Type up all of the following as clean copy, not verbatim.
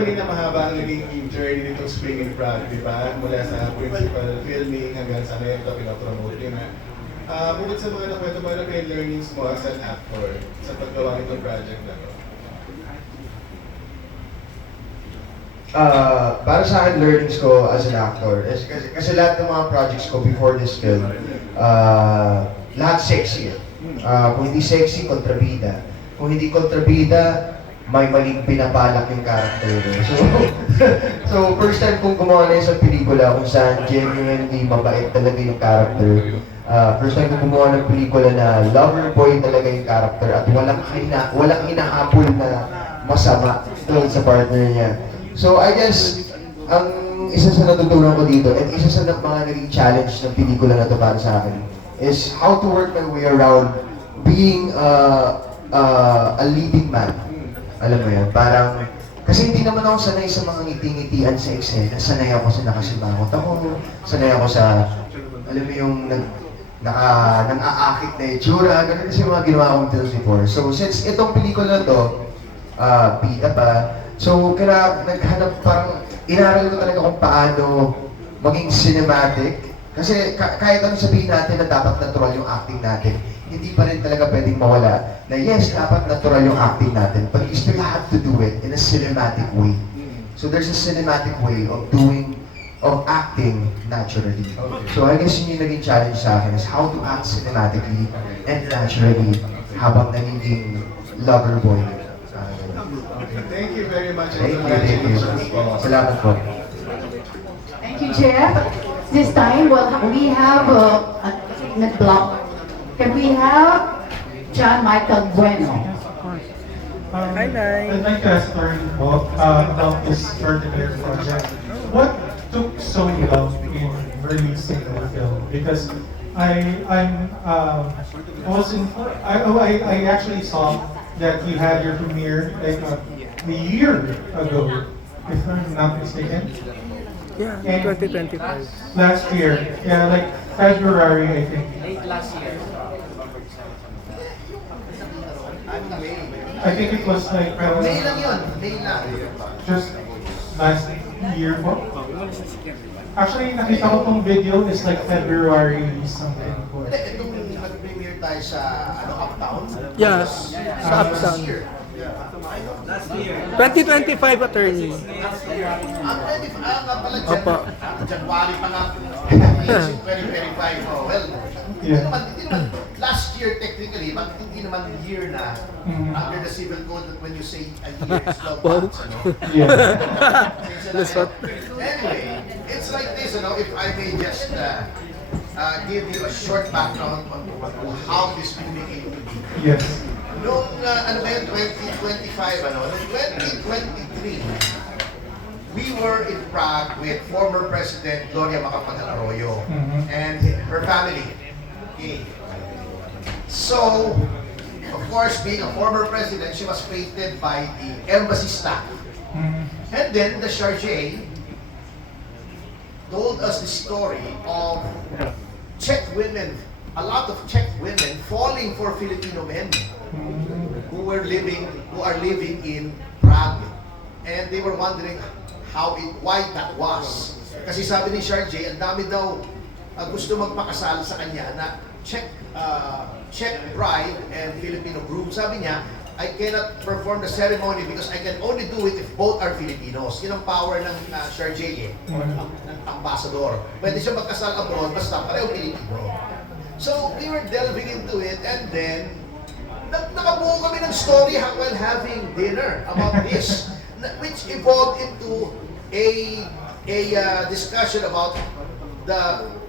Kanina mahaba ang naging journey nitong Spring in Prague, di ba? Mula sa principal filming hanggang sa ngayon ito, pinapromote nyo na. Bukod sa mga nakwento mo, ano kayo learnings mo as an actor sa paggawa nitong project na to? Para sa akin, learnings ko as an actor, kasi lahat ng mga projects ko before this film, lahat sexy. Kung hindi sexy, kontrabida. Kung hindi kontrabida, may maling pinabalak yung character. So first time kong gumawa na isang pelikula kung saan genuinely mabait talaga yung character. First time kong gumawa ng pelikula na lover boy talaga yung character at walang inaapol na masama doon sa partner niya. So I guess, ang isa sa natutunan ko dito at isa sa mga naging challenge ng pelikula na to para sa akin is how to work my way around being a leading man. Alam mo yun, parang, kasi hindi naman ako sanay sa mga ngiti-ngitian sa eksena. Sanay ako sa nakasimangot ako, sanay ako sa, alam mo yung nang-aakit na itsura, ganun kasi mga ginawa kong films before. So since itong pelikula na to, bida pa, so naghanap parang, inaral ko talaga kung paano maging cinematic. Kasi kahit anong sabihin natin na dapat natural yung acting natin, hindi pa rin talaga pwedeng mawala na yes, dapat natural yung acting natin, but you still have to do it in a cinematic way. So there's a cinematic way of acting naturally. So I guess yun yung naging challenge sa akin is how to act cinematically and naturally habang nagiging lover boy. Thank you very much. Thank you. Salamat po. Thank you, Jeff. This time, well, we have a segment block. Can we have John Michael Bueno? Hi, Nay. I'd like to ask Lauren about this particular project. What took so long in releasing the film? Because I actually saw that you had your premiere like a year ago, if I'm not mistaken. Yeah, And 2025. last year, yeah, like February, I think. Late last year. I think it was like May lang yun, May lang. just last year po. Actually, nakita ko tong video is like February something po. Hindi, itong nag-premiere tayo sa Uptown. Yeah, sa Uptown. 2025 attorney. Nga pala dyan. Opo. January pa nga. 2025. Oh, well, Yeah. hindi naman, last year technically, but hindi naman year na under the civil code that when you say a year, it's 12 months. Ano? Yeah. That's what. Anyway, it's like this, if I may just give you a short background on how this film came to be. Yes. Noong, 2025, noong 2023, we were in Prague with former President Gloria Macapagal-Arroyo and her family. Okay. So, of course, being a former president, she was feted by the embassy staff. And then the Chargé told us the story of Czech women, a lot of Czech women falling for Filipino men who are living in Prague. And they were wondering why that was. Kasi sabi ni Chargé, ang dami daw gusto magpakasal sa kanya na Czech bride and Filipino groom. Sabi niya, I cannot perform the ceremony because I can only do it if both are Filipinos. Yun ang power ng Chargé, ng ambassador. Pwede siya magkasal abroad, basta pareho Filipino. So, we were delving into it and then, nakabuo kami ng story while having dinner about this, which evolved into a discussion about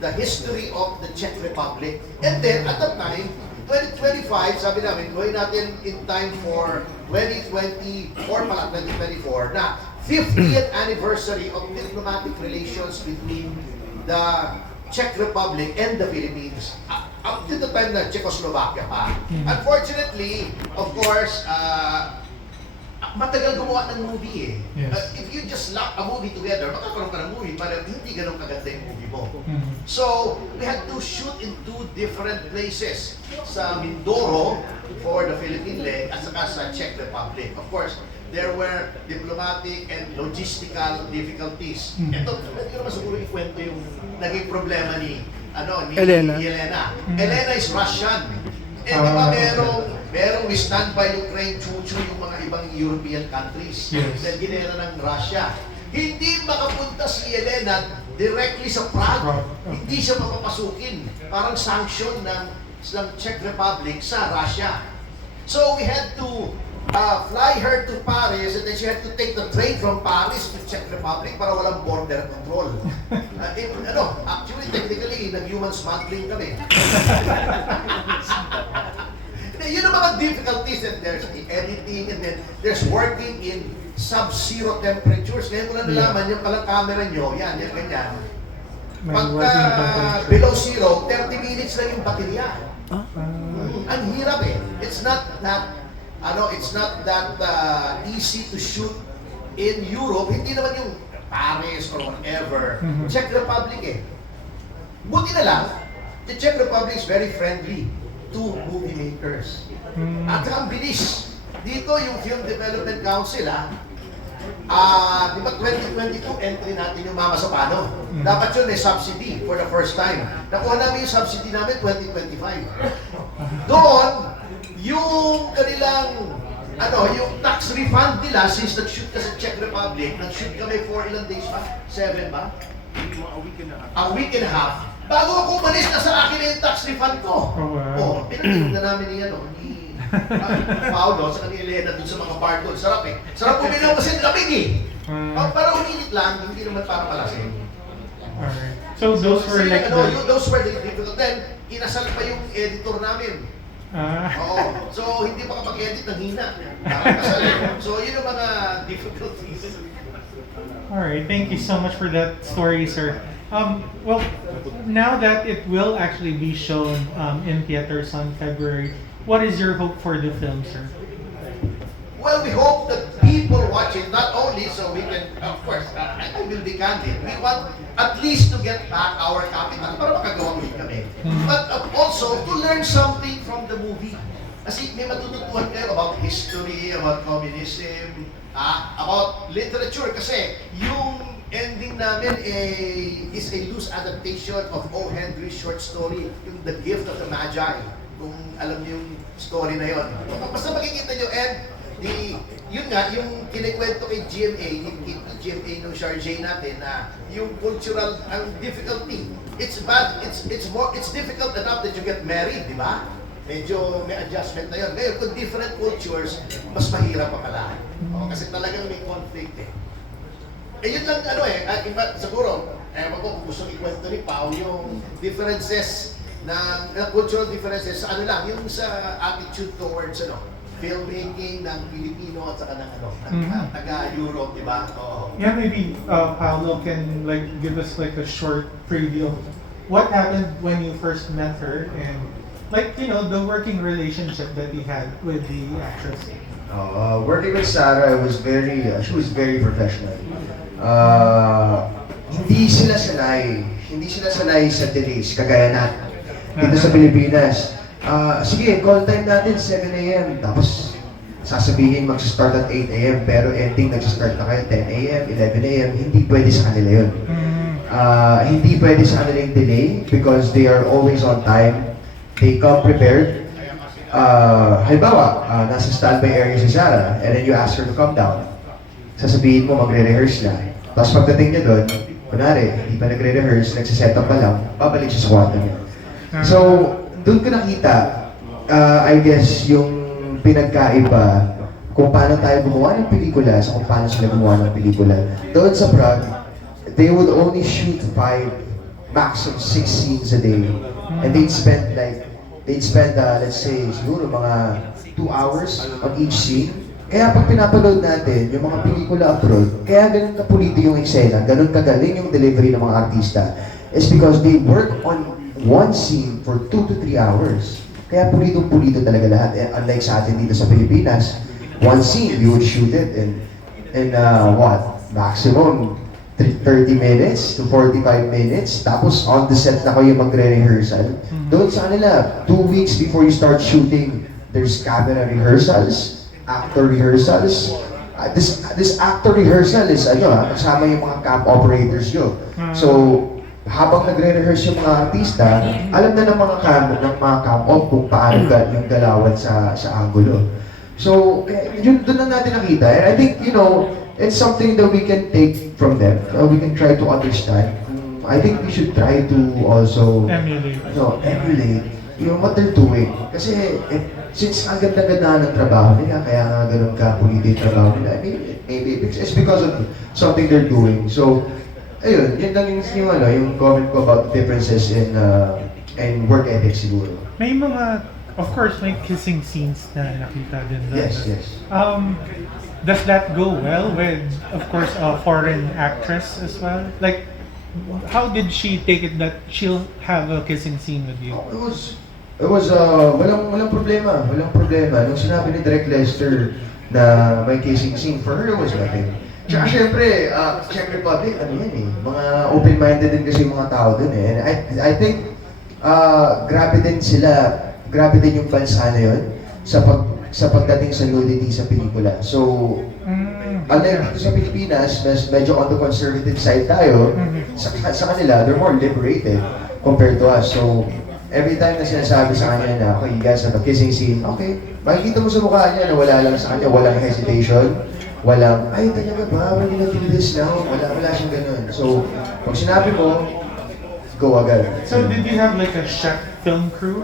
the history of the Czech Republic. And then, at that time, 2025, sabi namin, gawin natin in time for 2024 pala, 2024, na 50th anniversary of diplomatic relations between the Czech Republic and the Philippines. Up to the time na Czechoslovakia pa. Unfortunately, of course, matagal gumawa ng movie eh. Yes. If you just lock a movie together, makakaroon ka ng movie, pero hindi ganun kaganda yung movie mo. Mhm. So, we had to shoot in 2 different places. Sa Mindoro for the Philippine leg at saka sa Czech Republic. Of course, there were diplomatic and logistical difficulties. Ito, hindi ko naman siguro ikwento yung naging problema ni Elena. Elena. Elena is Russian. Eh, di ba merong standby Ukraine, Chuchu, yung mga ibang European countries. Yes. Dahil ginera ng Russia. Hindi makapunta si Elena directly sa Prague. Hindi siya mapapasukin. Parang sanction ng Czech Republic sa Russia. So we had to fly her to Paris and then she had to take the train from Paris to Czech Republic para walang border control. Actually, technically, nag-human smuggling kami. Yun ang mga difficulties, and there's the editing, and then there's working in sub-zero temperatures. Ngayon ko na nalaman, yung palang camera nyo, yan, ganyan. May Pagka working temperature. below zero, 30 minutes lang yung baterya. Ah. Ang hirap eh. It's not that easy to shoot in Europe. Hindi naman yung Paris or whatever. Czech Republic eh. Buti na lang, the Czech Republic is very friendly to movie makers. At saka ang bilis. Dito yung Film Development Council di ba 2022 entry natin yung Mama sa Pano? Dapat yun may subsidy for the first time. Nakuha namin yung subsidy namin 2025. Doon, yung kanilang yung tax refund nila since nag-shoot ka sa Czech Republic, nag-shoot kami for ilang days ba? 7 ba? A week and a half. Bago ako umalis, nasa akin na yung tax refund ko. Oh, wow. Pinagin na namin ni Paolo sa kanila Elena dun sa mga bar doon. Sarap eh. Sarap uminom kasi lamig eh. Para uminit lang, hindi naman para malasing. Alright. So those were like Those were the difficult. Then, inasal pa yung editor namin. Oo. So, hindi makapag-edit ng hina. Parang kasal eh. So, yun ang mga difficulties. Alright, thank you so much for that story, sir. Well, now that it will actually be shown in theaters on February, what is your hope for the film, sir? Well, we hope that people watch it, not only so we can, of course, I will be candid, we want at least to get back our capital para makagawa ulit kami. But also, to learn something from the movie. Kasi may matututuhan kayo about history, about communism, about literature. Kasi yung ending namin is a loose adaptation of O. Henry's short story, yung The Gift of the Magi. Kung alam niyo yung story na yon. Basta makikita nyo, and yun nga, yung kinikwento kay GMA, yung GMA ng Chargé natin, na yung cultural, ang difficulty. It's difficult enough that you get married, di ba? Medyo may adjustment na yun. Ngayon, kung different cultures, mas mahirap pa pala. Kasi talagang may conflict eh. Yun lang, iba, siguro, ewan ko kung gusto ikwento ni Pao, yung differences cultural differences, yung sa attitude towards, filmmaking ng Pilipino at saka ng taga-Europe, di ba? Yeah, maybe Paolo can give us a short preview of what happened when you first met her and the working relationship that you had with the actress. Working with Sarah, she was very professional. Hindi sila sanay sa delays, kagaya natin. Dito sa Pilipinas, sige, call time natin 7 a.m. Tapos sasabihin mag-start at 8 a.m. pero ending nag-start na kayo 10 a.m., 11 a.m. Hindi pwede sa kanila yun. Hindi pwede sa kanila yung delay because they are always on time. They come prepared. Halimbawa, nasa standby area si Sarah and then you ask her to come down. Sasabihin mo magre-rehearse na. Tapos pagdating niya doon, kunwari, hindi pa nagre-rehearse, nagsiset up pa lang, babalik siya sa kwarto niya. So, doon ko nakita, I guess, yung pinagkaiba kung paano tayo gumawa ng pelikula sa kung paano sila gumawa ng pelikula. Doon sa Prague, they would only shoot 5, maximum 6 scenes a day. And they'd spend let's say, siguro mga 2 hours on each scene. Kaya pag pinapaload natin yung mga pelikula abroad, kaya ganun kapulito yung eksena, ganun kagaling yung delivery ng mga artista, is because they work on one scene for 2 to 3 hours. Kaya pulitong-pulito talaga lahat. Unlike sa atin dito sa Pilipinas, one scene, we would shoot it in what? Maximum 30 minutes to 45 minutes. Tapos on the set na kayo magre-rehearsal. Doon sa kanila, 2 weeks before you start shooting, there's camera rehearsals, actor rehearsals. This actor rehearsal is kasama yung mga camp operators nyo. So, habang nagre-rehearse yung mga artista, alam na ng mga camp op kung paano yung galawan sa angulo. So, yun doon na natin nakita. And I think, it's something that we can take from them. We can try to understand. I think we should try to also emulate what they're doing. Kasi since ang ganda-ganda ng trabaho nila, kaya nga ganun ka-puliti yung trabaho nila, maybe it's because of something they're doing. So, ayun, yun lang yung comment ko about the differences in work ethic siguro. May mga, of course, may kissing scenes na nakita din doon. Yes. Does that go well with, of course, a foreign actress as well? Like, how did she take it that she'll have a kissing scene with you? It was walang problema. Nung sinabi ni Direk Lester na may kissing scene, for her it was nothing. Tsaka syempre, Czech Republic, mga open-minded din kasi yung mga tao dun eh. And I think, grabe din yung bansa na yun sa pagdating sa nudity sa pelikula. So, unlike dito sa Pilipinas, medyo on the conservative side tayo, sa kanila, they're more liberated compared to us. So, every time na sinasabi sa kanya na, okay, you guys have a kissing scene, okay, makikita mo sa mukha niya na wala lang sa kanya, walang hesitation, walang, ay, talaga ba, we're gonna do this now, wala siyang ganun. So, pag sinabi mo, go agad. So, did you have like a chef film crew?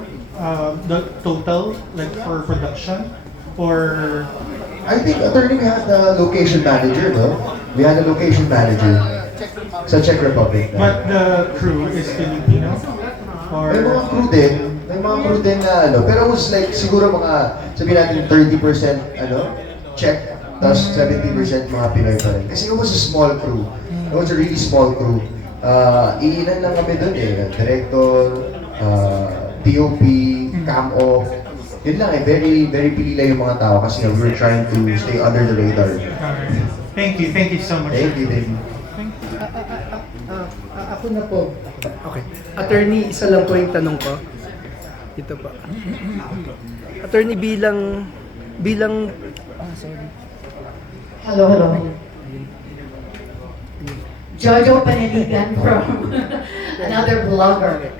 The total, like for production? Or I think, attorney, we had the location manager, no? We had a location manager sa Czech Republic. but the crew is Filipino? May Or mga crew din na pero it was like siguro mga sabihin natin 30% Czech, tapos 70% mga Pinoy pa rin. Kasi it was a small crew. It was a really small crew. Iilan lang kami doon eh. Director, DOP, cam-off. Yun lang eh, very, very pilila yung mga tao kasi we were trying to stay under the radar. Thank you so much. Thank you. Ako na po. Okay. Attorney, isa lang po yung tanong ko. Ito po. Attorney, bilang sorry. Hello. Jojo Paneligan from another vlogger.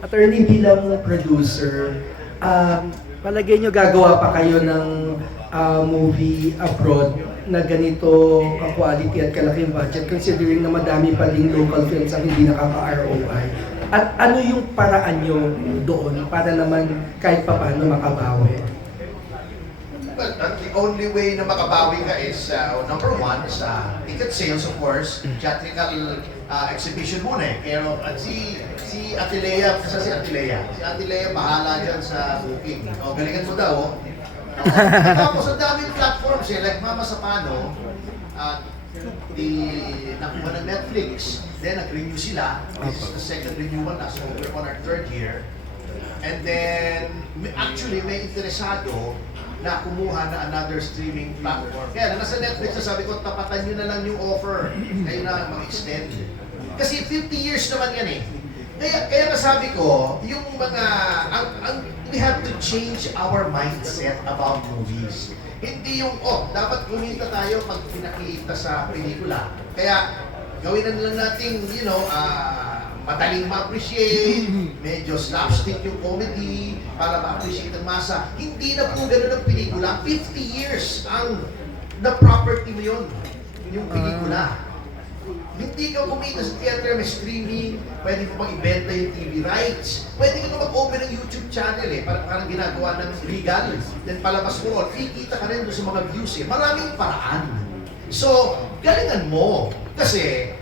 Attorney, bilang producer, palagay nyo gagawa pa kayo ng movie abroad na ganito ka-quality at kalaking budget considering na madami pa ding local films ang hindi nakaka-ROI. At ano yung paraan nyo doon para naman kahit pa paano makabawi? Well, the only way na makabawi ka is, number one, is ticket sales, of course, theatrical exhibition muna eh. Pero si Ate Lea, kasi si Ate Lea bahala dyan sa booking. O, galingan mo daw. Tapos ang daming platforms eh, like Mama Sapano, nakuha ng Netflix, then nag-renew sila. This is the second renewal na, so we're on our third year. And then, actually, may interesado na kumuha na another streaming platform. Kaya nasa Netflix na sabi ko, tapatan nyo na lang yung offer. Kayo na mag-extend. Kasi 50 years naman yan eh. Kaya nasabi ko, yung mga, we have to change our mindset about movies. Hindi yung, dapat kumita tayo pag pinakita sa pelikula. Kaya, gawin na lang natin, madaling ma-appreciate, medyo slapstick yung comedy, para ma-appreciate ang masa. Hindi na po ganun ang pelikula. 50 years ang na-property mo yun, yung pelikula. Hindi ka kumita sa theater, may streaming, pwede mo pang ibenta yung TV rights. Pwede ka mag-open ng YouTube channel eh, parang ginagawa ng Regal. Then palabas mo, kikita ka rin doon sa mga views eh. Maraming paraan. So, galingan mo. Kasi,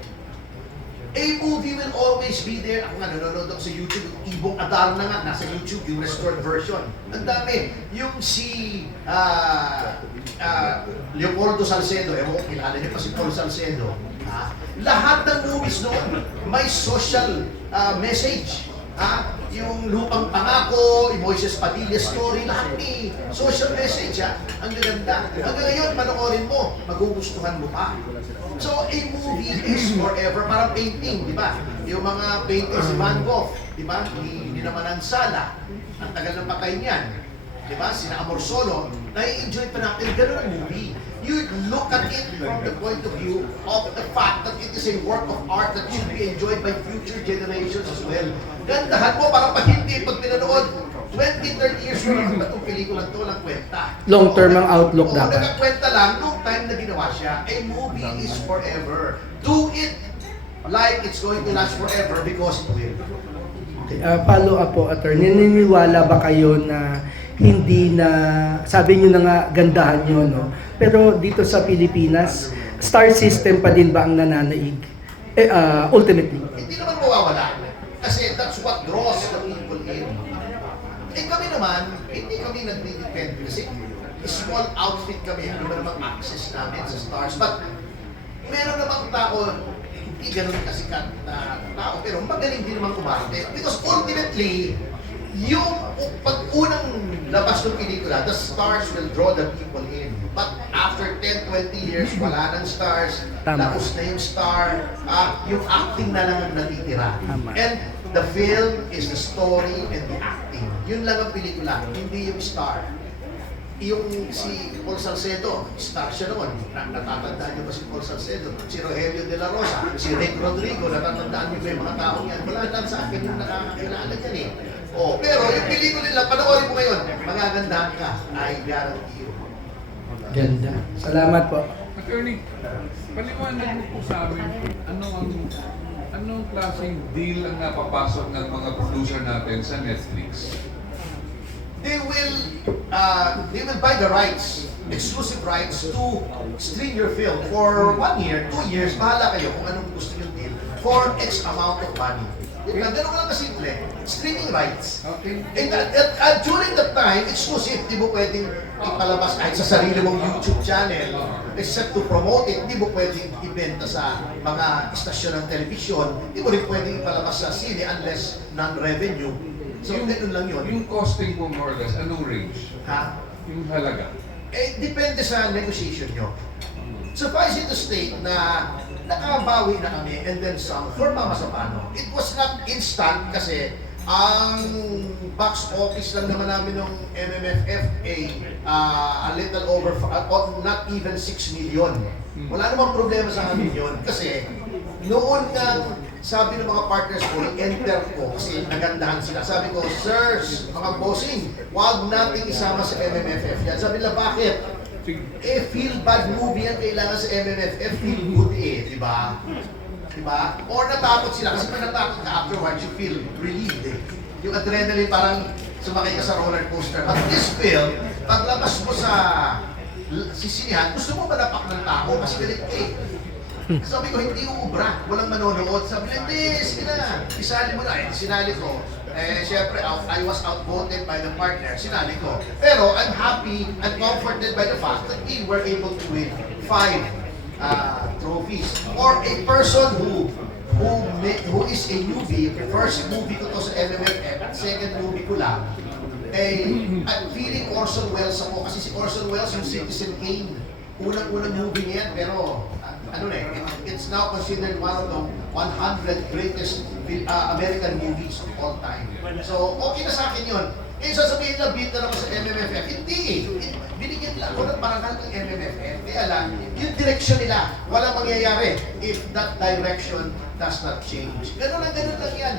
a movie will always be there. Ako nga, nanonood ako sa YouTube, yung Ibong Adar na nga, nasa YouTube, yung restored version. Ang dami. Yung si Leopoldo Salcedo, ewan ko, kilala niyo pa si Paul Salcedo. Lahat ng movies noon, may social message. Yung Lupang Pangako, yung Moises Padilla story, lahat may social message, Ang gaganda. Hanggang ngayon, panoorin mo, magugustuhan mo pa. So, a movie is forever. Parang painting, di ba? Yung mga painting si Van Gogh, di ba? Hindi naman ang sala. Ang tagal ng patay niyan. Di ba? Sina Amor Solo, nai-enjoy pa natin. Ganun ang movie. You look at it from the point of view of the fact that it is a work of art that should be enjoyed by future generations as well. Gandahan mo, parang pag hindi, pag pinanood, 20, 30 years from now, itong pelikulang to, walang kwenta. Long-term ang outlook dapat. Nagkakwenta lang nung time na ginawa siya. A movie is forever. Do it like it's going to last forever because it will. Okay, follow up po, attorney. Naniniwala ba kayo na hindi na, sabi niyo na nga, gandahan niyo, no? Pero dito sa Pilipinas, star system pa din ba ang nananaig? Ultimately. Hindi naman mawawala. Kasi that's what draws the people in. Kami naman, hindi kami nagdi-depend kasi small outfit kami, hindi ba naman access namin sa stars. But meron namang tao, hindi ganun kasikat na tao, pero magaling din naman kumarte. Because ultimately, yung pag unang labas ng pelikula, the stars will draw the people in. But after 10, 20 years, wala nang stars, Tama. tapos na yung star, yung acting na lang ang natitira. Tama. And the film is the story and the acting. Yun lang ang pelikula, hindi yung star. Yung si Paul Salcedo, star siya noon. Natatandaan niyo ba si Paul Salcedo? Si Rogelio de la Rosa, si Rick Rodrigo, natatandaan niyo ba yung mga tao niyan? Wala lang sa akin yung nakakakilala niyan eh. Pero yung pelikula nila, panoorin mo ngayon, magagandahan ka, I guarantee you. Ganda. Salamat po. Attorney, paliwanag mo po sa amin, anong klaseng deal ang napapasok ng mga producer natin sa Netflix? They will buy the rights, exclusive rights to stream your film for 1 year, 2 years, bahala kayo kung anong gusto yung deal, for X amount of money. Ganun lang kasimple, streaming rights. Okay. And during that time, exclusive, di mo pwedeng ipalabas kahit sa sarili mong YouTube channel, except to promote it, di mo pwedeng ibenta sa mga istasyon ng television, di mo rin pwedeng ipalabas sa sine unless non-revenue. So, ganun lang yun. Yung costing mo more or less, anong range? Ha? Yung halaga? Depende sa negotiation nyo. Suffice it to state na nakabawi na kami and then some for Mama Sapano. It was not instant kasi ang box office lang naman namin ng MMFF a little over, not even 6 million. Wala namang problema sa amin yun kasi noon nga sabi ng mga partners ko, enter ko kasi nagandahan sila. Sabi ko, sirs, mga bossing, wag nating isama sa MMFF yan. Sabi nila, bakit? Feel bad movie yan kailangan sa MMFF, feel good di ba? Diba? Or natakot sila kasi pag natakot ka afterwards, you feel relieved Yung adrenaline parang sumakay ka sa roller coaster. But this film, paglabas mo sa sisinihan, gusto mo malapak ng tao kasi galit Sabi ko, hindi uubra, walang manonood. Sabi nila, hindi, sige na, isali mo na. Sinali ko. Siyempre, I was outvoted by the partner. Sinali ko. Pero I'm happy and comforted by the fact that we were able to win 5 trophies. For a person who is a newbie, first movie ko to sa MMFF, second movie ko lang, I'm feeling Orson Welles ako kasi si Orson Welles yung Citizen Kane. Unang-unang movie niya, pero it's now considered one of the 100 greatest American movies of all time. So, okay na sa akin yun. Sasabihin na beat na ako sa MMFF. Hindi binigyan lang ako ng parangal ng MMFF. Kaya lang, yung direction nila, walang mangyayari if that direction does not change. Ganun lang yan.